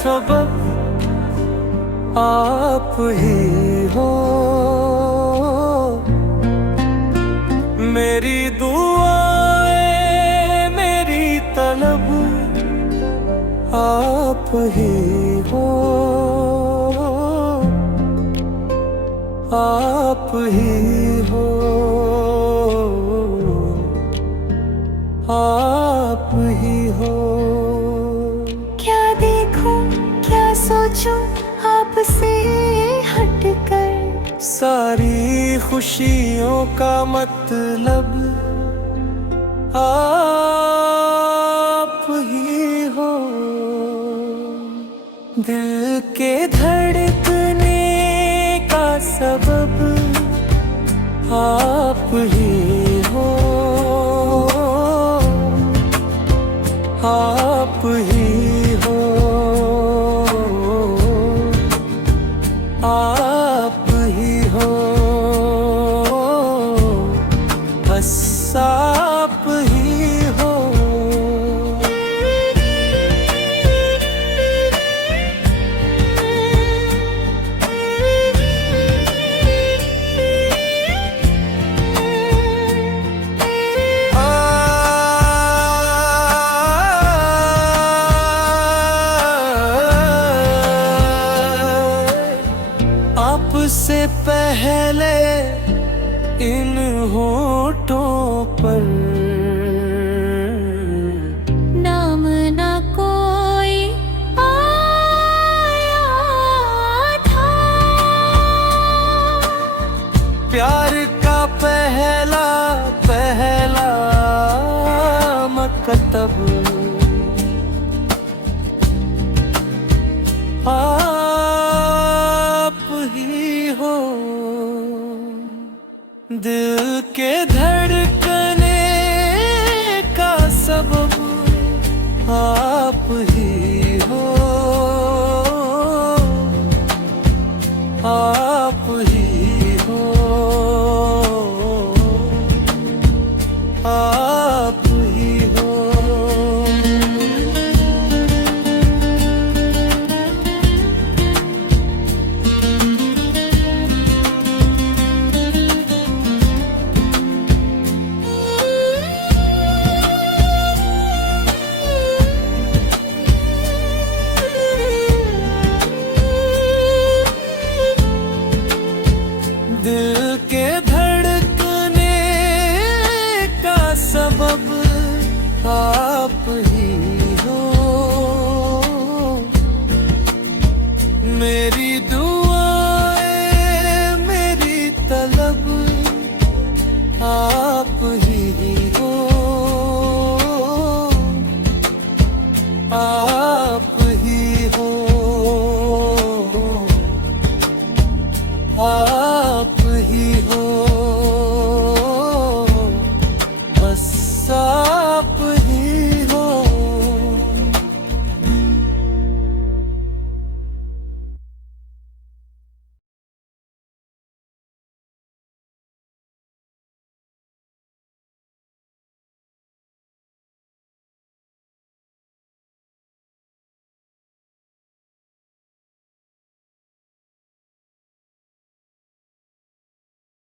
सबब आप ही हो। मेरी दुआएं मेरी तलब आप ही हो। आप ही हो। आप ही हो। क्या देखूं क्या सोचूं आपसे हटकर, सारी खुशियों का मतलब आप ही हो। दिल के धड़कने का सबब आप ही हो। आप ही हो। आप ही हो। बस आप ही हो। आपसे पहले इन होठों पर नाम ना कोई आया था। प्यार का पहला पहला मकतब आप ही हो। दिल के धड़कने का सबब आप ही हो। आप ही हो। आप ही हो। दिल के धड़कने का सबब आप ही हो। मेरी दुआएं मेरी तलब आप ही हो। आप ही हो। आप ही हो।